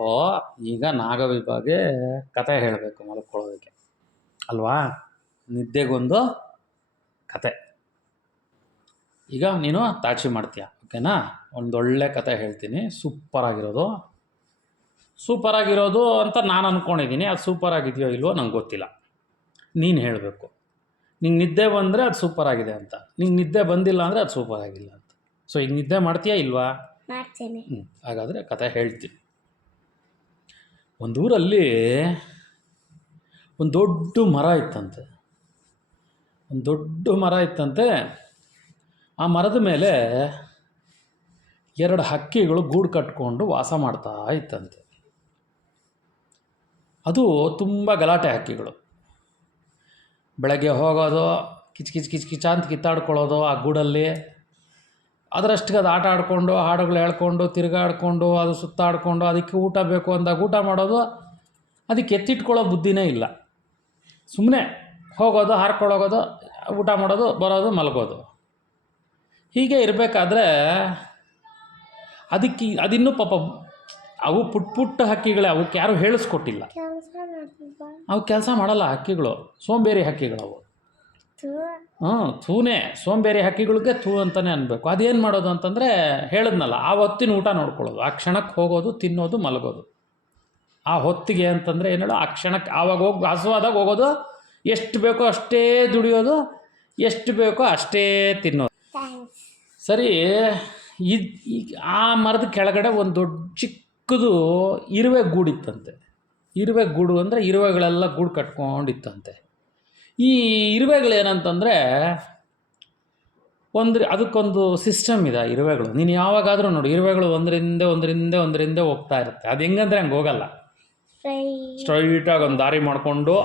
ಓ ಈಗ ನಾಗವಿಭಾಗೆ ಕತೆ ಹೇಳಬೇಕು ಮಲ್ಕೊಳ್ಳೋದಕ್ಕೆ. ಅಲ್ವಾ? ನಿದ್ದೆಗೊಂದು ಕತೆ. ಈಗ ನೀನು ತಾಚಿ ಮಾಡ್ತೀಯ ಓಕೆನಾ? ಒಂದೊಳ್ಳೆ ಕತೆ ಹೇಳ್ತೀನಿ. ಸೂಪರಾಗಿರೋದು. ಸೂಪರಾಗಿರೋದು ಅಂತ ನಾನು ಅಂದ್ಕೊಂಡಿದ್ದೀನಿ ಅದು ಸೂಪರಾಗಿದೆಯೋ ಇಲ್ವೋ ನಂಗೆ ಗೊತ್ತಿಲ್ಲ. ನೀನು ಹೇಳಬೇಕು. ನಿಂಗೆ ನಿದ್ದೆ ಬಂದರೆ ಅದು ಸೂಪರಾಗಿದೆ ಅಂತ. ನಿಂಗೆ ನಿದ್ದೆ ಬಂದಿಲ್ಲ ಅಂದರೆ ಅದು ಸೂಪರಾಗಿಲ್ಲ ಅಂತ. ಸೊ ಈಗ ನಿದ್ದೆ ಮಾಡ್ತೀಯಾ ಇಲ್ವಾ? ಹ್ಞೂ ಹಾಗಾದರೆ ಕತೆ ಹೇಳ್ತೀನಿ. ಒಂದು ಊರಲ್ಲಿ ಒಂದು ದೊಡ್ಡ ಮರ ಇತ್ತಂತೆ. ಒಂದು ದೊಡ್ಡ ಮರ ಇತ್ತಂತೆ. ಆ ಮರದ ಮೇಲೆ ಎರಡು ಹಕ್ಕಿಗಳು ಗೂಡು ಕಟ್ಕೊಂಡು ವಾಸ ಮಾಡ್ತಾ ಇತ್ತಂತೆ. ಅದು ತುಂಬ ಗಲಾಟೆ ಹಕ್ಕಿಗಳು. ಬೆಳಗ್ಗೆ ಹೋಗೋದು, ಕಿಚ್ ಕಿಚ್ ಕಿಚ್ ಕಿಚ ಅಂತ ಕಿತ್ತಾಡ್ಕೊಳ್ಳೋದು ಆ ಗೂಡಲ್ಲಿ. ಅದರಷ್ಟಿಗೆ ಅದು ಆಟ ಆಡಿಕೊಂಡು ಹಾಡುಗಳು ಹೇಳ್ಕೊಂಡು ತಿರುಗಾಡ್ಕೊಂಡು ಅದು ಸುತ್ತಾಡಿಕೊಂಡು ಅದಕ್ಕೆ ಊಟ ಬೇಕು ಅಂದಾಗ ಊಟ ಮಾಡೋದು ಅದಕ್ಕೆ ಎತ್ತಿಟ್ಕೊಳ್ಳೋ ಬುದ್ಧಿನೇ ಇಲ್ಲ. ಸುಮ್ಮನೆ ಹೋಗೋದು ಹಾರ್ಕೊಳ್ಳೋಗೋದು ಊಟ ಮಾಡೋದು ಬರೋದು ಮಲಗೋದು. ಹೀಗೆ ಇರಬೇಕಾದ್ರೆ ಅದಕ್ಕೆ ಅದಿನ್ನೂ ಪಾಪ ಅವು ಪುಟ್ ಪುಟ್ಟ ಹಕ್ಕಿಗಳೇ ಅವಕ್ಕೆ ಯಾರೂ ಹೇಳಿಸ್ಕೊಟ್ಟಿಲ್ಲ. ಅವು ಕೆಲಸ ಮಾಡಲ್ಲ ಹಕ್ಕಿಗಳು ಸೋಂಬೇರಿ ಹಕ್ಕಿಗಳು ಅವು ಹ್ಞೂ ಥೂನೆ ಸೋಂಬೇರಿ ಹಕ್ಕಿಗಳಿಗೆ ಥೂ ಅಂತಲೇ ಅನ್ಬೇಕು. ಅದೇನು ಮಾಡೋದು ಅಂತಂದರೆ ಹೇಳಿದ್ನಲ್ಲ ಆ ಹೊತ್ತಿನ ಊಟ ನೋಡ್ಕೊಳ್ಳೋದು. ಆ ಕ್ಷಣಕ್ಕೆ ಹೋಗೋದು ತಿನ್ನೋದು ಮಲಗೋದು. ಆ ಹೊತ್ತಿಗೆ ಅಂತಂದರೆ ಏನು ಹೇಳೋ ಆ ಕ್ಷಣಕ್ಕೆ ಆವಾಗ ಹೋಗಿ ಹಸುವಾದಾಗ ಹೋಗೋದು ಎಷ್ಟು ಬೇಕೋ ಅಷ್ಟೇ ದುಡಿಯೋದು ಎಷ್ಟು ಬೇಕೋ ಅಷ್ಟೇ ತಿನ್ನೋದು. ಸರಿ ಇದು ಈಗ ಆ ಮರದ ಕೆಳಗಡೆ ಒಂದು ದೊಡ್ಡ ಚಿಕ್ಕದು ಇರುವೆ ಗೂಡಿತ್ತಂತೆ. ಇರುವೆ ಗೂಡು ಅಂದರೆ ಇರುವೆಗಳೆಲ್ಲ ಗೂಡು ಕಟ್ಕೊಂಡಿತ್ತಂತೆ. ಈ ಇರುವೆಗಳು ಏನಂತಂದರೆ ಒಂದು ಅದಕ್ಕೊಂದು ಸಿಸ್ಟಮ್ ಇದೆ ಇರುವೆಗಳು. ನೀನು ಯಾವಾಗಾದರೂ ನೋಡು ಇರುವೆಗಳು ಒಂದರಿಂದ ಒಂದರಿಂದ ಒಂದರಿಂದ ಹೋಗ್ತಾ ಇರುತ್ತೆ. ಅದು ಹೆಂಗಂದ್ರೆ ಹಂಗೆ ಹೋಗಲ್ಲ. ಸ್ಟ್ರೈಟಾಗಿ ಒಂದು ದಾರಿ ಮಾಡಿಕೊಂಡು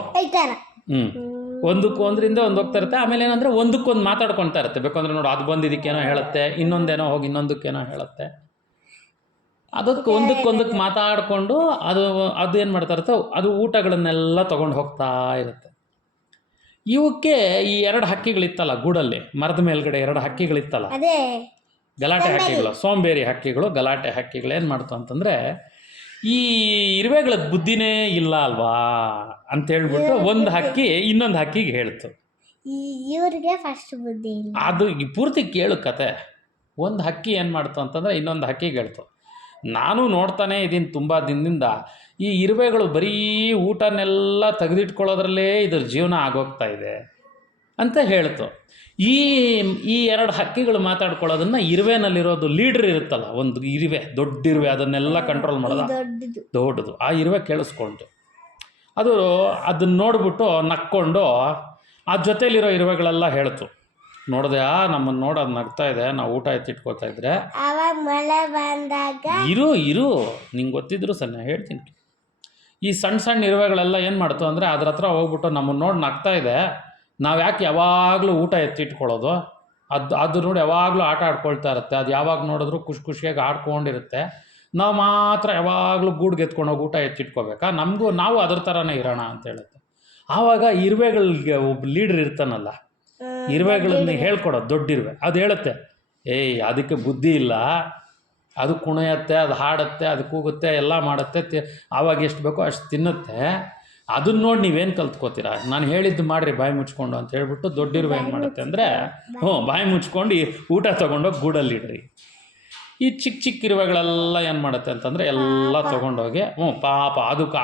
ಹ್ಞೂ ಒಂದಕ್ಕೆ ಒಂದರಿಂದ ಒಂದು ಹೋಗ್ತಾ ಇರುತ್ತೆ. ಆಮೇಲೆ ಏನಂದರೆ ಒಂದಕ್ಕೊಂದು ಮಾತಾಡ್ಕೊಳ್ತಾ ಇರುತ್ತೆ. ಬೇಕಂದ್ರೆ ನೋಡು ಅದು ಬಂದಿದ್ದಕ್ಕೇನೋ ಹೇಳುತ್ತೆ ಇನ್ನೊಂದೇನೋ ಹೋಗಿ ಇನ್ನೊಂದಕ್ಕೇನೋ ಹೇಳುತ್ತೆ. ಅದಕ್ಕೆ ಒಂದಕ್ಕೊಂದಕ್ಕೆ ಮಾತಾಡಿಕೊಂಡು ಅದು ಅದು ಏನು ಮಾಡ್ತಾ ಇರುತ್ತೆ ಅದು ಊಟಗಳನ್ನೆಲ್ಲ ತೊಗೊಂಡು ಹೋಗ್ತಾ ಇರುತ್ತೆ. ಇವಕ್ಕೆ ಈ ಎರಡು ಹಕ್ಕಿಗಳಿತ್ತಲ್ಲ ಗೂಡಲ್ಲಿ ಮರದ ಮೇಲ್ಗಡೆ ಎರಡು ಹಕ್ಕಿಗಳಿತ್ತಲ್ಲ. ಅದೇ. ಗಲಾಟೆ ಹಕ್ಕಿಗಳು ಸೋಂಬೇರಿ ಹಕ್ಕಿಗಳು ಗಲಾಟೆ ಹಕ್ಕಿಗಳು ಏನು ಮಾಡ್ತು ಅಂತಂದರೆ ಈ ಇರುವೆಗಳ ಬುದ್ಧಿನೇ ಇಲ್ಲ ಅಲ್ವಾ ಅಂತ ಹೇಳ್ಬಿಟ್ಟು ಒಂದು ಹಕ್ಕಿ ಇನ್ನೊಂದು ಹಕ್ಕಿಗೆ ಹೇಳ್ತು. ಈ- ಇವ್ರಿಗೆ ಫಸ್ಟ್ ಬುದ್ಧಿ ಅದು ಈ ಪೂರ್ತಿ ಕೇಳು ಕತೆ. ಒಂದು ಹಕ್ಕಿ ಏನು ಮಾಡ್ತು ಅಂತಂದರೆ ಇನ್ನೊಂದು ಹಕ್ಕಿಗೆ ಹೇಳ್ತು. ನಾನು ನೋಡ್ತಾನೆ ಇದ್ದೀನಿ ತುಂಬ ದಿನದಿಂದ. ಈ ಇರುವೆಗಳು ಬರೀ ಊಟನೆಲ್ಲ ತೆಗೆದಿಟ್ಕೊಳ್ಳೋದ್ರಲ್ಲೇ ಇದ್ರ ಜೀವನ ಆಗೋಗ್ತಾ ಇದೆ ಅಂತ ಹೇಳ್ತು. ಈ ಈ ಎರಡು ಹಕ್ಕಿಗಳು ಮಾತಾಡ್ಕೊಳ್ಳೋದನ್ನ ಇರುವೆನಲ್ಲಿರೋದು ಲೀಡ್ರ್ ಇರುತ್ತಲ್ಲ ಒಂದು ಇರುವೆ ದೊಡ್ಡ ಇರುವೆ ಅದನ್ನೆಲ್ಲ ಕಂಟ್ರೋಲ್ ಮಾಡೋದು? ದೊಡ್ಡದು. ಆ ಇರುವೆ ಕೇಳಿಸ್ಕೊಂಡು. ಅದು ಅದನ್ನ ನೋಡ್ಬಿಟ್ಟು ನಕ್ಕೊಂಡು ಆ ಜೊತೆಯಲ್ಲಿರೋ ಇರುವೆಗಳೆಲ್ಲ ಹೇಳ್ತು. ನೋಡಿದೆ ಆ ನಮ್ಮನ್ನು ನೋಡೋದು ನಗ್ತಾ ಇದೆ ನಾವು ಊಟ ಎತ್ತಿಟ್ಕೊಳ್ತಾ ಇದ್ರೆ. ಇರು ಇರು ನಿಂಗೆ ಗೊತ್ತಿದ್ರು ಸಣ್ಣ ಹೇಳ್ತೀನಿ. ಈ ಸಣ್ಣ ಸಣ್ಣ ಇರುವೆಗಳೆಲ್ಲ ಏನು ಮಾಡ್ತು ಅಂದರೆ ಅದ್ರ ಹತ್ರ ಹೋಗ್ಬಿಟ್ಟು ನಮ್ಮನ್ನು ನೋಡಿ ನಗ್ತಾ ಇದೆ. ನಾವು ಯಾಕೆ ಯಾವಾಗಲೂ ಊಟ ಎತ್ತಿಟ್ಕೊಳ್ಳೋದು? ಅದು ಅದು ನೋಡಿ ಯಾವಾಗಲೂ ಆಟ ಆಡ್ಕೊಳ್ತಾ ಇರುತ್ತೆ. ಅದು ಯಾವಾಗ ನೋಡಿದ್ರು ಖುಷಿ ಖುಷಿಯಾಗಿ ಆಡ್ಕೊಂಡಿರುತ್ತೆ. ನಾವು ಮಾತ್ರ ಯಾವಾಗಲೂ ಗೂಡ್ಗೆ ಎತ್ಕೊಂಡು ಹೋಗಿ ಊಟ ಎತ್ತಿಟ್ಕೋಬೇಕಾ? ನಮಗೂ ನಾವು ಅದ್ರ ಥರನೇ ಇರೋಣ ಅಂತ ಹೇಳುತ್ತೆ. ಆವಾಗ ಇರುವೆಗಳಿಗೆ ಒಬ್ಬ ಲೀಡ್ರ್ ಇರ್ತಾನಲ್ಲ ಇರುವೆಗಳನ್ನ ಹೇಳ್ಕೊಡೋದು ದೊಡ್ಡ ಇರುವೆ. ಅದು ಹೇಳುತ್ತೆ ಏಯ್ ಅದಕ್ಕೆ ಬುದ್ಧಿ ಇಲ್ಲ. ಅದು ಕುಣಿಯತ್ತೆ ಅದು ಹಾಡುತ್ತೆ ಅದು ಕೂಗುತ್ತೆ ಎಲ್ಲ ಮಾಡುತ್ತೆ ತಿ ಆವಾಗ ಎಷ್ಟು ಬೇಕೋ ಅಷ್ಟು ತಿನ್ನುತ್ತೆ. ಅದನ್ನ ನೋಡಿ ನೀವೇನು ಕಲ್ತ್ಕೋತೀರಾ? ನಾನು ಹೇಳಿದ್ದು ಮಾಡಿರಿ ಬಾಯಿ ಮುಚ್ಕೊಂಡು ಅಂತ ಹೇಳ್ಬಿಟ್ಟು ದೊಡ್ಡ ಇರುವೆ ಏನು ಮಾಡುತ್ತೆ ಅಂದರೆ ಹ್ಞೂ ಬಾಯಿ ಮುಚ್ಕೊಂಡು ಊಟ ತೊಗೊಂಡೋಗಿ ಗೂಡಲ್ಲಿ ಇಡ್ರಿ. ಈ ಚಿಕ್ಕ ಚಿಕ್ಕ ಇರುವೆಗಳೆಲ್ಲ ಏನು ಮಾಡುತ್ತೆ ಅಂತಂದರೆ ಎಲ್ಲ ತೊಗೊಂಡೋಗಿ ಹ್ಞೂ ಪಾಪ ಅದಕ್ಕೆ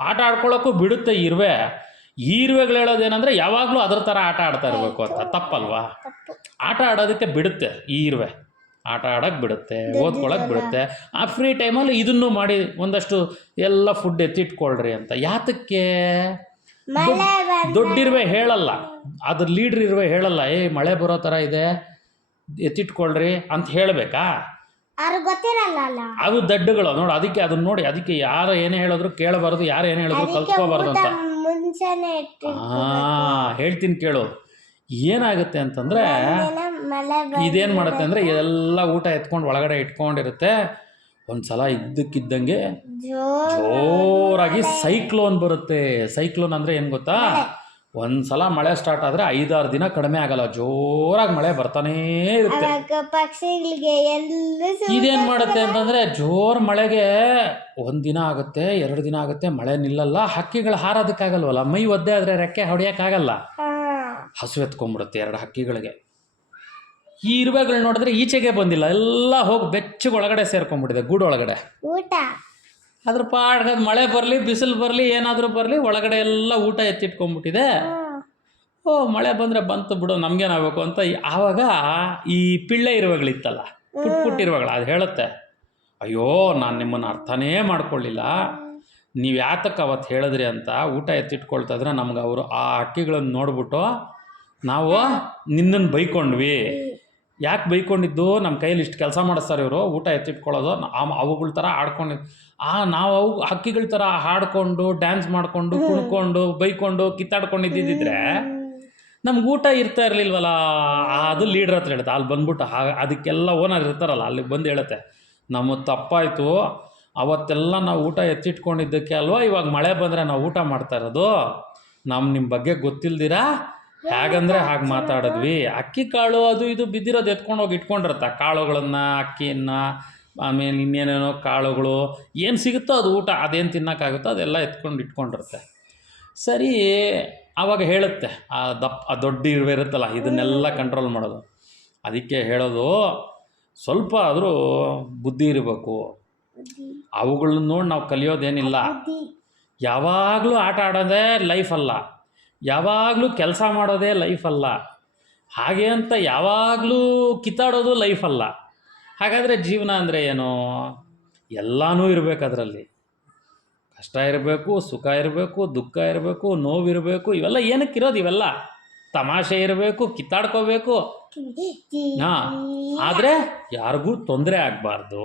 ಆಟ ಆಡ್ಕೊಳ್ಳೋಕ್ಕೂ ಬಿಡುತ್ತೆ ಇರುವೆ. ಈ ಇರುವೆಗಳು ಹೇಳೋದೇನೆಂದರೆ ಯಾವಾಗಲೂ ಅದ್ರ ಥರ ಆಟ ಆಡ್ತಾ ಇರಬೇಕು ಅಂತ ತಪ್ಪಲ್ವಾ? ತಪ್ಪು. ಆಟ ಆಡೋದಕ್ಕೆ ಬಿಡುತ್ತೆ ಈ ಇರುವೆ. ಆಟ ಆಡೋಕ್ಕೆ ಬಿಡುತ್ತೆ ಓದ್ಕೊಳಕ್ಕೆ ಬಿಡುತ್ತೆ. ಆ ಫ್ರೀ ಟೈಮಲ್ಲಿ ಇದನ್ನು ಮಾಡಿ ಒಂದಷ್ಟು ಎಲ್ಲ ಫುಡ್ ಎತ್ತಿಟ್ಕೊಳ್ರಿ ಅಂತ. ಯಾತಕ್ಕೆ? ದೊಡ್ಡಿರುವೆ ಹೇಳಲ್ಲ. ಅದ್ರ ಲೀಡ್ರ್ ಇರುವೆ ಹೇಳಲ್ಲ. ಏ ಮಳೆ ಬರೋ ಥರ ಇದೆ ಎತ್ತಿಟ್ಕೊಳ್ರಿ ಅಂತ ಹೇಳಬೇಕಾ? ಅದು ದಡ್ಡುಗಳು. ನೋಡಿ ಅದಕ್ಕೆ ಅದನ್ನ ನೋಡಿ ಅದಕ್ಕೆ ಯಾರು ಏನೇ ಹೇಳಿದ್ರು ಕೇಳಬಾರ್ದು ಯಾರು ಏನೇ ಹೇಳಿದ್ರು ಕಲ್ತ್ಕೋಬಾರ್ದು ಅಂತ. ಹೇಳ್ತೀನಿ ಕೇಳು. ಏನಾಗುತ್ತೆ ಅಂತಂದರೆ ಇದೇನು ಮಾಡುತ್ತೆ ಅಂದರೆ ಎಲ್ಲ ಊಟ ಎತ್ಕೊಂಡು ಒಳಗಡೆ ಇಟ್ಕೊಂಡಿರುತ್ತೆ. ಒಂದು ಸಲ ಇದ್ದಕ್ಕಿದ್ದಂಗೆ ಜೋರಾಗಿ ಸೈಕ್ಲೋನ್ ಬರುತ್ತೆ. ಸೈಕ್ಲೋನ್ ಅಂದರೆ ಏನು ಗೊತ್ತಾ? ಒಂದ್ಸಲ ಮಳೆ ಸ್ಟಾರ್ಟ್ ಆದರೆ ಐದಾರು ದಿನ ಕಡಿಮೆ ಆಗಲ್ಲ. ಜೋರಾಗಿ ಮಳೆ ಬರ್ತಾನೇ ಇರುತ್ತೆ. ಇದೇನು ಮಾಡುತ್ತೆ ಅಂತಂದರೆ ಜೋರು ಮಳೆಗೆ ಒಂದು ದಿನ ಆಗುತ್ತೆ ಎರಡು ದಿನ ಆಗುತ್ತೆ ಮಳೆ ನಿಲ್ಲಲ್ಲ. ಹಕ್ಕಿಗಳು ಹಾರೋದಕ್ಕಾಗಲ್ವಲ್ಲ? ಮೈ ಒದ್ದೆ ಆದರೆ ರೆಕ್ಕೆ ಹೊಡೆಯೋಕ್ಕಾಗಲ್ಲ. ಹಸು ಎತ್ಕೊಂಡ್ಬಿಡುತ್ತೆ ಎರಡು ಹಕ್ಕಿಗಳಿಗೆ. ಈ ಇರುವೆಗಳು ನೋಡಿದ್ರೆ ಈಚೆಗೆ ಬಂದಿಲ್ಲ. ಎಲ್ಲ ಹೋಗಿ ಬೆಚ್ಚಗೆ ಒಳಗಡೆ ಸೇರ್ಕೊಂಡ್ಬಿಟ್ಟಿದೆ ಗೂಡು ಒಳಗಡೆ. ಊಟ? ಅದ್ರ ಪಾಡ್ಗದ ಮಳೆ ಬರಲಿ ಬಿಸಿಲು ಬರಲಿ ಏನಾದರೂ ಬರಲಿ ಒಳಗಡೆ ಎಲ್ಲ ಊಟ ಎತ್ತಿಟ್ಕೊಂಡ್ಬಿಟ್ಟಿದೆ. ಓ ಮಳೆ ಬಂದರೆ ಬಂತು ಬಿಡು ನಮಗೇನಾಗಬೇಕು ಅಂತ ಆವಾಗ ಈ ಪಿಳ್ಳೆ ಇರುವೆಗಳಿತ್ತಲ್ಲ ಪುಟ್ ಪುಟ್ಟ ಇರುವೆಗಳು ಅದು ಹೇಳುತ್ತೆ. ಅಯ್ಯೋ ನಾನು ನಿಮ್ಮನ್ನು ಅರ್ಥನೇ ಮಾಡ್ಕೊಳ್ಳಿಲ್ಲ. ನೀವು ಯಾತಕ್ಕೆ ಅವತ್ತು ಹೇಳಿದ್ರಿ ಅಂತ ಊಟ ಎತ್ತಿಟ್ಕೊಳ್ತಾ ಇದ್ರೆ ನಮ್ಗೆ ಅವರು ಆ ಹಕ್ಕಿಗಳನ್ನು ನೋಡ್ಬಿಟ್ಟು ನಾವು ನಿನ್ನನ್ನು ಬೈಕೊಂಡ್ವಿ. ಯಾಕೆ ಬೈಕೊಂಡಿದ್ದು? ನಮ್ಮ ಕೈಯಲ್ಲಿ ಇಷ್ಟು ಕೆಲಸ ಮಾಡಿಸ್ತಾರೆ ಇವರು. ಊಟ ಎತ್ತಿಟ್ಕೊಳ್ಳೋದು. ಆ- ಅವುಗಳ ಥರ ಆಡ್ಕೊಂಡಿದ್ದು ಆ ನಾವು ಅವು ಹಕ್ಕಿಗಳ ಥರ ಹಾಡ್ಕೊಂಡು ಡ್ಯಾನ್ಸ್ ಮಾಡಿಕೊಂಡು ಕುಣ್ಕೊಂಡು ಬೈಕೊಂಡು ಕಿತ್ತಾಡ್ಕೊಂಡಿದ್ದಿದ್ರೆ ನಮ್ಗೆ ಊಟ ಇರ್ತಾ ಇರಲಿಲ್ವಲ್ಲ? ಅದು ಲೀಡ್ರ್ ಹತ್ರ ಹೇಳುತ್ತೆ ಅಲ್ಲಿ ಬಂದ್ಬಿಟ್ಟು ಅದಕ್ಕೆಲ್ಲ ಓನರ್ ಇರ್ತಾರಲ್ಲ ಅಲ್ಲಿಗೆ ಬಂದು ಹೇಳುತ್ತೆ. ನಮ್ಮ ತಪ್ಪಾಯಿತು. ಅವತ್ತೆಲ್ಲ ನಾವು ಊಟ ಎತ್ತಿಟ್ಕೊಂಡಿದ್ದಕ್ಕೆ ಅಲ್ವಾ? ಇವಾಗ ಮಳೆ ಬಂದರೆ ನಾವು ಊಟ ಮಾಡ್ತಾ ಇರೋದು. ನಮ್ಮ ನಿಮ್ಮ ಬಗ್ಗೆ ಗೊತ್ತಿಲ್ದಿರಾ? ಹೇಗಂದ್ರೆ ಹಾಗೆ ಮಾತಾಡಿದ್ವಿ. ಅಕ್ಕಿ ಕಾಳು ಅದು ಇದು ಬಿದ್ದಿರೋದು ಎತ್ಕೊಂಡು ಹೋಗಿ ಇಟ್ಕೊಂಡಿರತ್ತ. ಕಾಳುಗಳನ್ನು ಅಕ್ಕಿಯನ್ನು ಆಮೇಲೆ ಇನ್ನೇನೇನೋ ಕಾಳುಗಳು ಏನು ಸಿಗುತ್ತೋ ಅದು ಊಟ ಅದೇನು ತಿನ್ನೋಕ್ಕಾಗುತ್ತೋ ಅದೆಲ್ಲ ಎತ್ಕೊಂಡು ಇಟ್ಕೊಂಡಿರುತ್ತೆ. ಸರಿ ಆವಾಗ ಹೇಳುತ್ತೆ ಆ ದಪ್ಪ ಆ ದೊಡ್ಡ ಇರುವೆ ಇರುತ್ತಲ್ಲ ಇದನ್ನೆಲ್ಲ ಕಂಟ್ರೋಲ್ ಮಾಡೋದು. ಅದಕ್ಕೆ ಹೇಳೋದು ಸ್ವಲ್ಪ ಆದರೂ ಬುದ್ಧಿ ಇರಬೇಕು. ಅವುಗಳನ್ನ ನೋಡಿ ನಾವು ಕಲಿಯೋದೇನಿಲ್ಲ. ಯಾವಾಗಲೂ ಆಟ ಆಡೋದೇ ಲೈಫ್ ಅಲ್ಲ. ಯಾವಾಗಲೂ ಕೆಲಸ ಮಾಡೋದೇ ಲೈಫ್ ಅಲ್ಲ. ಹಾಗೆ ಅಂತ ಯಾವಾಗಲೂ ಕಿತ್ತಾಡೋದು ಲೈಫ್ ಅಲ್ಲ. ಹಾಗಾದರೆ ಜೀವನ ಅಂದರೆ ಏನು? ಎಲ್ಲನೂ ಇರಬೇಕು ಅದರಲ್ಲಿ. ಕಷ್ಟ ಇರಬೇಕು, ಸುಖ ಇರಬೇಕು, ದುಃಖ ಇರಬೇಕು, ನೋವಿರಬೇಕು, ಇವೆಲ್ಲ ಏನಕ್ಕೆ ಇರೋದು ಇವೆಲ್ಲ? ತಮಾಷೆ ಇರಬೇಕು, ಕಿತ್ತಾಡ್ಕೋಬೇಕು. ಹಾಂ, ಆದರೆ ಯಾರಿಗೂ ತೊಂದರೆ ಆಗಬಾರ್ದು.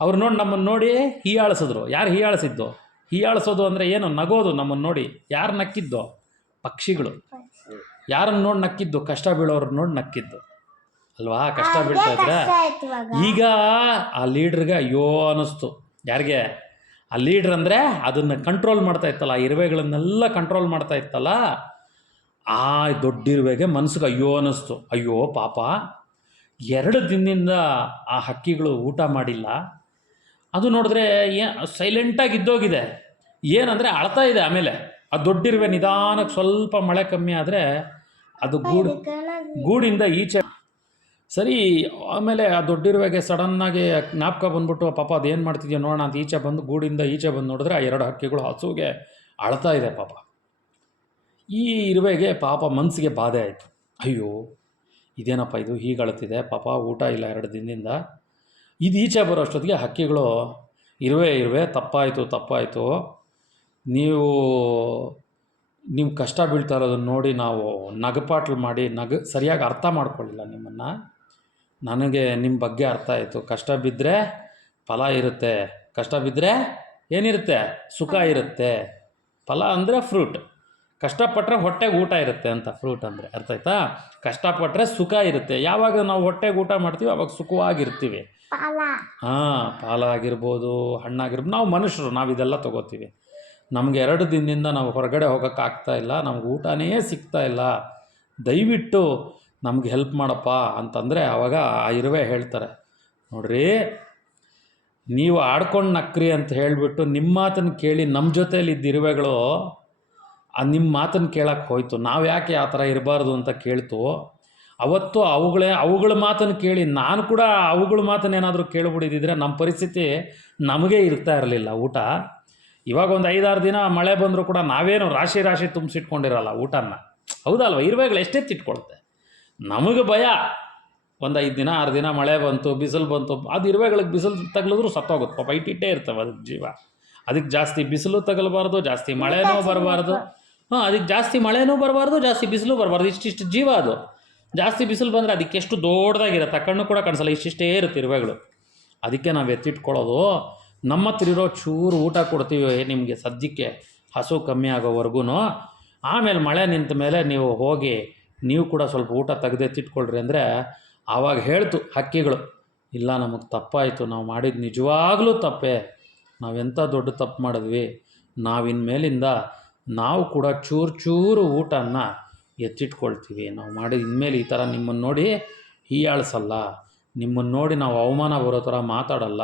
ಅವ್ರು ನೋಡಿ ನಮ್ಮನ್ನು ನೋಡಿ ಹೀಯಾಳಿಸಿದ್ರು. ಯಾರು ಹೀಯಾಳಿಸಿದ್ದು? ಹೀಯಾಳಿಸೋದು ಅಂದರೆ ಏನು? ನಗೋದು ನಮ್ಮನ್ನು ನೋಡಿ. ಯಾರು ನಕ್ಕಿದ್ದು? ಪಕ್ಷಿಗಳು. ಯಾರನ್ನು ನೋಡಿ ನಕ್ಕಿದ್ದು? ಕಷ್ಟ ಬೀಳೋರನ್ನ ನೋಡಿ ನಕ್ಕಿದ್ದು. ಅಲ್ವಾ? ಕಷ್ಟ ಬೀಳ್ತಾ ಇದ್ರೆ ಈಗ ಆ ಲೀಡ್ರಿಗೆ ಅಯ್ಯೋ ಅನ್ನಿಸ್ತು. ಯಾರಿಗೆ? ಆ ಲೀಡ್ರ್ ಅಂದರೆ ಅದನ್ನು ಕಂಟ್ರೋಲ್ ಮಾಡ್ತಾ ಇತ್ತಲ್ಲ ಆ ಇರುವೆಗಳನ್ನೆಲ್ಲ ಕಂಟ್ರೋಲ್ ಮಾಡ್ತಾ ಇತ್ತಲ್ಲ ಆ ದೊಡ್ಡ ಇರುವೆಗೆ ಮನ್ಸಿಗೆ ಅಯ್ಯೋ ಅನ್ನಿಸ್ತು. ಅಯ್ಯೋ ಪಾಪ ಎರಡು ದಿನದಿಂದ ಆ ಹಕ್ಕಿಗಳು ಊಟ ಮಾಡಿಲ್ಲ. ಅದು ನೋಡಿದ್ರೆ ಏ ಸೈಲೆಂಟಾಗಿ ಇದ್ದೋಗಿದೆ. ಏನಂದರೆ ಅಳ್ತಾ ಇದೆ ಆಮೇಲೆ. ಆ ದೊಡ್ಡಿರುವೆ ನಿಧಾನಕ್ಕೆ ಸ್ವಲ್ಪ ಮಳೆ ಕಮ್ಮಿ ಆದರೆ ಅದು ಗೂಡು ಗೂಡಿಂದ ಈಚೆ. ಸರಿ ಆಮೇಲೆ ಆ ದೊಡ್ಡಿರುವೆಗೆ ಸಡನ್ನಾಗಿ ಜ್ಞಾಪಕ ಬಂದ್ಬಿಟ್ಟು ಪಾಪ ಅದೇನು ಮಾಡ್ತಿದ್ಯೋ ನೋಡೋಣ ಅಂತ ಈಚೆ ಬಂದು ಗೂಡಿಂದ ಈಚೆ ಬಂದು ನೋಡಿದ್ರೆ ಆ ಎರಡು ಹಕ್ಕಿಗಳು ಹಸುವಿಗೆ ಅಳ್ತಾ ಇದೆ ಪಾಪ. ಈ ಇರುವೆಗೆ ಪಾಪ ಮನಸ್ಸಿಗೆ ಬಾಧೆ ಆಯಿತು. ಅಯ್ಯೋ ಇದೇನಪ್ಪ ಇದು? ಹೀಗೆ ಅಳ್ತಿದೆ. ಪಾಪ ಊಟ ಇಲ್ಲ ಎರಡು ದಿನದಿಂದ. ಇದು ಈಚೆ ಬರೋ ಅಷ್ಟೊತ್ತಿಗೆ ಹಕ್ಕಿಗಳು ಇರುವೆ ಇರುವೆ ತಪ್ಪಾಯಿತು ತಪ್ಪಾಯಿತು. ನೀವು ನೀವು ಕಷ್ಟ ಬೀಳ್ತಾ ಇರೋದನ್ನು ನೋಡಿ ನಾವು ನಗಪಾಟ್ಲು ಮಾಡಿ ನಗ ಸರಿಯಾಗಿ ಅರ್ಥ ಮಾಡ್ಕೊಳ್ಳಿಲ್ಲ ನಿಮ್ಮನ್ನು. ನನಗೆ ನಿಮ್ಮ ಬಗ್ಗೆ ಅರ್ಥ ಆಯಿತು. ಕಷ್ಟ ಬಿದ್ದರೆ ಫಲ ಇರುತ್ತೆ. ಕಷ್ಟ ಬಿದ್ದರೆ ಏನಿರುತ್ತೆ? ಸುಖ ಇರುತ್ತೆ. ಫಲ ಅಂದರೆ ಫ್ರೂಟ್. ಕಷ್ಟಪಟ್ಟರೆ ಹೊಟ್ಟೆಗೆ ಊಟ ಇರುತ್ತೆ ಅಂತ ಫ್ರೂಟ್ ಅಂದರೆ. ಅರ್ಥ ಆಯ್ತಾ? ಕಷ್ಟಪಟ್ಟರೆ ಸುಖ ಇರುತ್ತೆ. ಯಾವಾಗ ನಾವು ಹೊಟ್ಟೆಗೆ ಊಟ ಮಾಡ್ತೀವಿ ಅವಾಗ ಸುಖವಾಗಿರ್ತೀವಿ. ಪಾಲ. ಹಾಂ ಪಾಲಾಗಿರ್ಬೋದು ಹಣ್ಣಾಗಿರ್ಬೋದು ನಾವು ಮನುಷ್ಯರು ನಾವು ಇದೆಲ್ಲ ತೊಗೋತೀವಿ. ನಮಗೆ ಎರಡು ದಿನದಿಂದ ನಾವು ಹೊರಗಡೆ ಹೋಗೋಕ್ಕಾಗ್ತಾ ಇಲ್ಲ, ನಮ್ಗೆ ಊಟನೇ ಸಿಗ್ತಾ ಇಲ್ಲ. ದಯವಿಟ್ಟು ನಮ್ಗೆ ಹೆಲ್ಪ್ ಮಾಡಪ್ಪ ಅಂತಂದರೆ ಆವಾಗ ಆ ಇರುವೆ ಹೇಳ್ತಾರೆ. ನೋಡ್ರಿ, ನೀವು ಆಡ್ಕೊಂಡು ನಕ್ರಿ ಅಂತ ಹೇಳಿಬಿಟ್ಟು ನಿಮ್ಮ ಮಾತನ್ನು ಕೇಳಿ ನಮ್ಮ ಜೊತೇಲಿ ಇದ್ದ ಇರುವೆಗಳು ನಿಮ್ಮ ಮಾತನ್ನು ಕೇಳೋಕ್ಕೆ ಹೋಯ್ತು. ನಾವು ಯಾಕೆ ಆ ಥರ ಇರಬಾರ್ದು ಅಂತ ಕೇಳ್ತು. ಅವತ್ತು ಅವುಗಳೇ, ಅವುಗಳ ಮಾತನ್ನು ಕೇಳಿ ನಾನು ಕೂಡ ಅವುಗಳ ಮಾತನ್ನು ಏನಾದರೂ ಕೇಳಿಬಿಡಿದಿದ್ರೆ ನಮ್ಮ ಪರಿಸ್ಥಿತಿ ನಮಗೆ ಇರ್ತಾ ಇರಲಿಲ್ಲ ಊಟ. ಇವಾಗ ಒಂದು ಐದಾರು ದಿನ ಮಳೆ ಬಂದರೂ ಕೂಡ ನಾವೇನು ರಾಶಿ ರಾಶಿ ತುಂಬಿಸಿಟ್ಕೊಂಡಿರಲ್ಲ ಊಟನ ಹೌದಲ್ವ? ಇರುವೆಗಳು ಎಷ್ಟೆತ್ತಿಟ್ಕೊಳುತ್ತೆ ನಮಗೆ ಭಯ. ಒಂದು ಐದು ದಿನ ಆರು ದಿನ ಮಳೆ ಬಂತು ಬಿಸಿಲು ಬಂತು ಅದು ಇರುವೆಗಳಿಗೆ ಬಿಸಿಲು ತಗಲಿದ್ರು ಸತ್ತೋಗುತ್ತೆ. ಪಾಪ ಇಟ್ಟಿಟ್ಟೇ ಇರ್ತವೆ ಅದಕ್ಕೆ ಜೀವ. ಅದಕ್ಕೆ ಜಾಸ್ತಿ ಬಿಸಿಲು ತಗಲಬಾರ್ದು ಜಾಸ್ತಿ ಮಳೆನೂ ಬರಬಾರ್ದು. ಹಾಂ ಅದಕ್ಕೆ ಜಾಸ್ತಿ ಮಳೆನೂ ಬರಬಾರ್ದು ಜಾಸ್ತಿ ಬಿಸಿಲು ಬರಬಾರ್ದು. ಇಷ್ಟಿಷ್ಟು ಜೀವ ಅದು. ಜಾಸ್ತಿ ಬಿಸಿಲು ಬಂದರೆ ಅದಕ್ಕೆ ಎಷ್ಟು ದೊಡ್ಡದಾಗಿರುತ್ತೆ. ಕಣ್ಣು ಕೂಡ ಕಾಣಿಸಲ್ಲ ಇಷ್ಟಿಷ್ಟೇ ಇರುತ್ತೆ ಇರುವೆಗಳು. ಅದಕ್ಕೆ ನಾವು ಎತ್ತಿಟ್ಕೊಳ್ಳೋದು ನಮ್ಮ ಹತ್ರ ಇರೋ ಚೂರು ಊಟ ಕೊಡ್ತೀವಿ ನಿಮಗೆ ಸದ್ಯಕ್ಕೆ. ಹಸು ಕಮ್ಮಿ ಆಗೋವರೆಗೂ ಆಮೇಲೆ ಮಳೆ ನಿಂತ ಮೇಲೆ ನೀವು ಹೋಗಿ, ನೀವು ಕೂಡ ಸ್ವಲ್ಪ ಊಟ ತೆಗೆದೆತ್ತಿಟ್ಕೊಳ್ರಿ ಅಂದರೆ ಆವಾಗ ಹೇಳ್ತು ಹಕ್ಕಿಗಳು, ಇಲ್ಲ ನಮಗೆ ತಪ್ಪಾಯಿತು, ನಾವು ಮಾಡಿದ ನಿಜವಾಗ್ಲೂ ತಪ್ಪೇ. ನಾವೆಂಥ ದೊಡ್ಡ ತಪ್ಪು ಮಾಡಿದ್ವಿ. ನಾವಿನ್ಮೇಲಿಂದ ನಾವು ಕೂಡ ಚೂರು ಚೂರು ಊಟನ ಎತ್ತಿಟ್ಕೊಳ್ತೀವಿ. ನಾವು ಮಾಡಿದ ಇನ್ಮೇಲೆ ಈ ಥರ ನಿಮ್ಮನ್ನು ನೋಡಿ ಹೀಯಾಳಿಸಲ್ಲ. ನಿಮ್ಮನ್ನು ನೋಡಿ ನಾವು ಅವಮಾನ ಬರೋ ಥರ ಮಾತಾಡಲ್ಲ.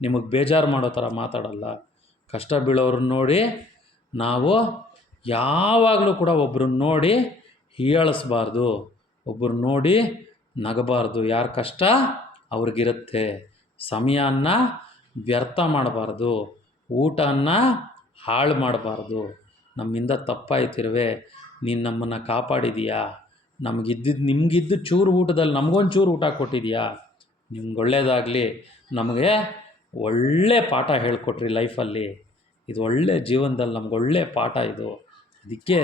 ನಿಮಗೆ ಬೇಜಾರು ಮಾಡೋ ಥರ ಮಾತಾಡಲ್ಲ. ಕಷ್ಟ ಬೀಳೋರನ್ನ ನೋಡಿ ನಾವು ಯಾವಾಗಲೂ ಕೂಡ ಒಬ್ರನ್ನ ನೋಡಿ ಹೀಯಾಳಿಸ್ಬಾರ್ದು. ಒಬ್ಬರು ನೋಡಿ ನಗಬಾರ್ದು. ಯಾರ ಕಷ್ಟ ಅವ್ರಿಗಿರುತ್ತೆ. ಸಮಯನ ವ್ಯರ್ಥ ಮಾಡಬಾರ್ದು. ಊಟನ ಹಾಳು ಮಾಡಬಾರ್ದು. ನಮ್ಮಿಂದ ತಪ್ಪಾಯ್ತಿರುವೆ. ನೀನು ನಮ್ಮನ್ನು ಕಾಪಾಡಿದೀಯಾ? ನಮಗಿದ್ದಿದ್ದು ನಿಮಗಿದ್ದು ಚೂರು ಊಟದಲ್ಲಿ ನಮಗೊಂದು ಚೂರು ಊಟ ಕೊಟ್ಟಿದೆಯಾ? ನಿಮ್ಗೆ ಒಳ್ಳೇದಾಗಲಿ. ನಮಗೆ ಒಳ್ಳೆ ಪಾಠ ಹೇಳ್ಕೊಟ್ರಿ ಲೈಫಲ್ಲಿ. ಇದು ಒಳ್ಳೆ ಜೀವನದಲ್ಲಿ ನಮ್ಗೆ ಒಳ್ಳೆ ಪಾಠ ಇದು. ಅದಕ್ಕೆ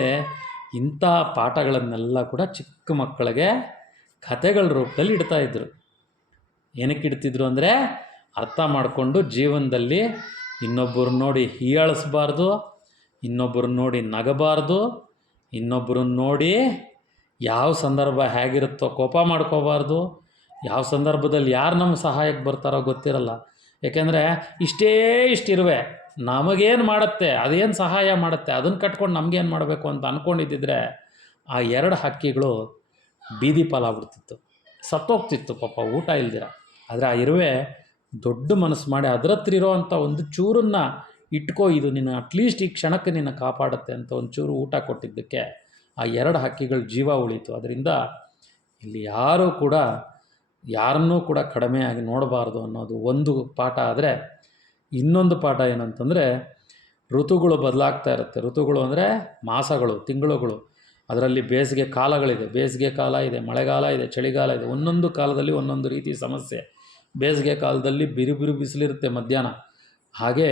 ಇಂಥ ಪಾಠಗಳನ್ನೆಲ್ಲ ಕೂಡ ಚಿಕ್ಕ ಮಕ್ಕಳಿಗೆ ಕಥೆಗಳ ರೂಪದಲ್ಲಿ ಇಡ್ತಾ ಇದ್ರು. ಏನಕ್ಕೆ ಇಡ್ತಿದ್ರು ಅಂದರೆ ಅರ್ಥ ಮಾಡಿಕೊಂಡು ಜೀವನದಲ್ಲಿ ಇನ್ನೊಬ್ಬರು ನೋಡಿ ಹೀಯಾಳಿಸ್ಬಾರ್ದು, ಇನ್ನೊಬ್ಬರು ನೋಡಿ ನಗಬಾರ್ದು ಇನ್ನೊಬ್ಬರನ್ನ ನೋಡಿ ಯಾವ ಸಂದರ್ಭ ಹೇಗಿರುತ್ತೋ ಕೋಪ ಮಾಡ್ಕೋಬಾರ್ದು, ಯಾವ ಸಂದರ್ಭದಲ್ಲಿ ಯಾರು ನಮ್ಮ ಸಹಾಯಕ್ಕೆ ಬರ್ತಾರೋ ಗೊತ್ತಿರಲ್ಲ. ಯಾಕೆಂದರೆ ಇಷ್ಟೇ ಇಷ್ಟಿರುವೆ ನಮಗೇನು ಮಾಡುತ್ತೆ? ಅದೇನು ಸಹಾಯ ಮಾಡುತ್ತೆ? ಅದನ್ನು ಕಟ್ಕೊಂಡು ನಮಗೇನು ಮಾಡಬೇಕು ಅಂತ ಅಂದ್ಕೊಂಡಿದ್ದಿದ್ರೆ ಆ ಎರಡು ಹಕ್ಕಿಗಳು ಬೀದಿ ಪಾಲಾಗ್ಬಿಡ್ತಿತ್ತು. ಸತ್ತೋಗ್ತಿತ್ತು ಪಾಪ, ಊಟ ಇಲ್ದಿರ. ಆದರೆ ಆ ಇರುವೆ ದೊಡ್ಡ ಮನಸ್ಸು ಮಾಡಿ ಅದ್ರ ಹತ್ರ ಇರೋವಂಥ ಒಂದು ಚೂರನ್ನು ಇಟ್ಕೋ, ಇದು ನಿನ್ನ ಅಟ್ಲೀಸ್ಟ್ ಈ ಕ್ಷಣಕ್ಕೆ ನಿನ್ನ ಕಾಪಾಡುತ್ತೆ ಅಂತ ಒಂದು ಚೂರು ಊಟ ಕೊಟ್ಟಿದ್ದಕ್ಕೆ ಆ ಎರಡು ಹಕ್ಕಿಗಳು ಜೀವ ಉಳೀತು. ಅದರಿಂದ ಇಲ್ಲಿ ಯಾರೂ ಕೂಡ ಯಾರನ್ನೂ ಕೂಡ ಕಡಿಮೆಯಾಗಿ ನೋಡಬಾರ್ದು ಅನ್ನೋದು ಒಂದು ಪಾಠ. ಆದರೆ ಇನ್ನೊಂದು ಪಾಠ ಏನಂತಂದರೆ ಋತುಗಳು ಬದಲಾಗ್ತಾ ಇರುತ್ತೆ. ಋತುಗಳು ಅಂದರೆ ಮಾಸಗಳು, ತಿಂಗಳುಗಳು. ಅದರಲ್ಲಿ ಬೇಸಿಗೆ ಕಾಲಗಳಿದೆ. ಬೇಸಿಗೆ ಕಾಲ ಇದೆ, ಮಳೆಗಾಲ ಇದೆ, ಚಳಿಗಾಲ ಇದೆ. ಒಂದೊಂದು ಕಾಲದಲ್ಲಿ ಒಂದೊಂದು ರೀತಿ ಸಮಸ್ಯೆ. ಬೇಸಿಗೆ ಕಾಲದಲ್ಲಿ ಬಿರು ಬಿರು ಬಿಸಿಲಿರುತ್ತೆ ಮಧ್ಯಾಹ್ನ. ಹಾಗೇ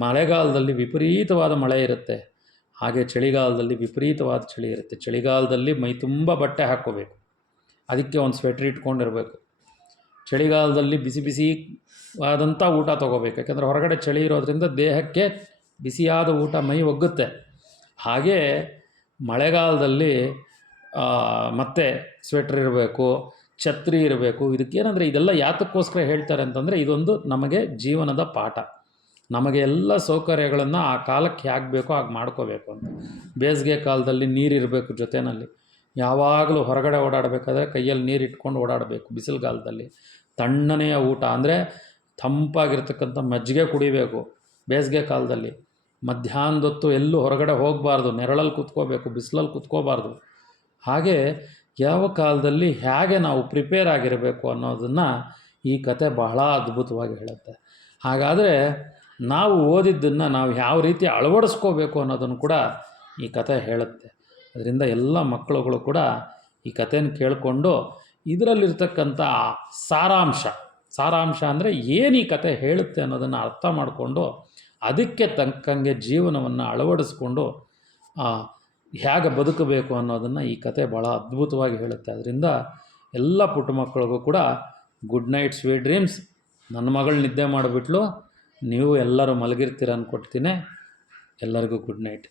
ಮಳೆಗಾಲದಲ್ಲಿ ವಿಪರೀತವಾದ ಮಳೆ ಇರುತ್ತೆ. ಹಾಗೆ ಚಳಿಗಾಲದಲ್ಲಿ ವಿಪರೀತವಾದ ಚಳಿ ಇರುತ್ತೆ. ಚಳಿಗಾಲದಲ್ಲಿ ಮೈ ತುಂಬ ಬಟ್ಟೆ ಹಾಕ್ಕೋಬೇಕು. ಅದಕ್ಕೆ ಒಂದು ಸ್ವೆಟ್ರ್ ಇಟ್ಕೊಂಡಿರಬೇಕು. ಚಳಿಗಾಲದಲ್ಲಿ ಬಿಸಿ ಬಿಸಿ ಆದಂಥ ಊಟ ತೊಗೋಬೇಕು. ಯಾಕಂದರೆ ಹೊರಗಡೆ ಚಳಿ ಇರೋದ್ರಿಂದ ದೇಹಕ್ಕೆ ಬಿಸಿಯಾದ ಊಟ ಮೈ ಒಗ್ಗುತ್ತೆ. ಹಾಗೇ ಮಳೆಗಾಲದಲ್ಲಿ ಮತ್ತೆ ಸ್ವೆಟ್ರ್ ಇರಬೇಕು, ಛತ್ರಿ ಇರಬೇಕು. ಇದಕ್ಕೇನಂದರೆ ಇದೆಲ್ಲ ಯಾತಕ್ಕೋಸ್ಕರ ಹೇಳ್ತಾರೆ ಅಂತಂದರೆ ಇದೊಂದು ನಮಗೆ ಜೀವನದ ಪಾಠ. ನಮಗೆ ಎಲ್ಲ ಸೌಕರ್ಯಗಳನ್ನು ಆ ಕಾಲಕ್ಕೆ ಹೇಗೆ ಬೇಕೋ ಹಾಗೆ ಮಾಡ್ಕೋಬೇಕು ಅಂತ. ಬೇಸಿಗೆ ಕಾಲದಲ್ಲಿ ನೀರಿರಬೇಕು ಜೊತೆಯಲ್ಲಿ. ಯಾವಾಗಲೂ ಹೊರಗಡೆ ಓಡಾಡಬೇಕಾದ್ರೆ ಕೈಯಲ್ಲಿ ನೀರು ಇಟ್ಕೊಂಡು ಓಡಾಡಬೇಕು ಬಿಸಿಲುಗಾಲದಲ್ಲಿ. ತಣ್ಣನೆಯ ಊಟ ಅಂದರೆ ತಂಪಾಗಿರ್ತಕ್ಕಂಥ ಮಜ್ಜಿಗೆ ಕುಡಿಬೇಕು ಬೇಸಿಗೆ ಕಾಲದಲ್ಲಿ. ಮಧ್ಯಾಹ್ನದೊತ್ತು ಎಲ್ಲೂ ಹೊರಗಡೆ ಹೋಗಬಾರ್ದು, ನೆರಳಲ್ಲಿ ಕುತ್ಕೋಬೇಕು, ಬಿಸಿಲಲ್ಲಿ ಕುತ್ಕೋಬಾರ್ದು. ಹಾಗೆ ಯಾವ ಕಾಲದಲ್ಲಿ ಹೇಗೆ ನಾವು ಪ್ರಿಪೇರ್ ಆಗಿರಬೇಕು ಅನ್ನೋದನ್ನು ಈ ಕತೆ ಬಹಳ ಅದ್ಭುತವಾಗಿ ಹೇಳುತ್ತೆ. ಹಾಗಾದರೆ ನಾವು ಓದಿದ್ದನ್ನು ನಾವು ಯಾವ ರೀತಿ ಅಳವಡಿಸ್ಕೋಬೇಕು ಅನ್ನೋದನ್ನು ಕೂಡ ಈ ಕತೆ ಹೇಳುತ್ತೆ. ಅದರಿಂದ ಎಲ್ಲ ಮಕ್ಕಳುಗಳು ಕೂಡ ಈ ಕಥೆನ ಕೇಳಿಕೊಂಡು ಇದರಲ್ಲಿರ್ತಕ್ಕಂಥ ಸಾರಾಂಶ ಸಾರಾಂಶ ಅಂದರೆ ಏನು ಈ ಕತೆ ಹೇಳುತ್ತೆ ಅನ್ನೋದನ್ನು ಅರ್ಥ ಮಾಡಿಕೊಂಡು ಅದಕ್ಕೆ ತಕ್ಕಂಗೆ ಜೀವನವನ್ನು ಅಳವಡಿಸ್ಕೊಂಡು ಹೇಗೆ ಬದುಕಬೇಕು ಅನ್ನೋದನ್ನು ಈ ಕತೆ ಭಾಳ ಅದ್ಭುತವಾಗಿ ಹೇಳುತ್ತೆ. ಅದರಿಂದ ಎಲ್ಲ ಪುಟ್ಟ ಮಕ್ಕಳಿಗೂ ಕೂಡ ಗುಡ್ ನೈಟ್ ಸ್ವೀಟ್ ಡ್ರೀಮ್ಸ್ ನನ್ನ ಮಗಳು ನಿದ್ದೆ ಮಾಡಿಬಿಟ್ಲು, ನೀವು ಎಲ್ಲರೂ ಮಲಗಿರ್ತೀರ ಅಂದ್ಕೊಡ್ತೀನಿ ಎಲ್ಲರಿಗೂ ಗುಡ್ ನೈಟ್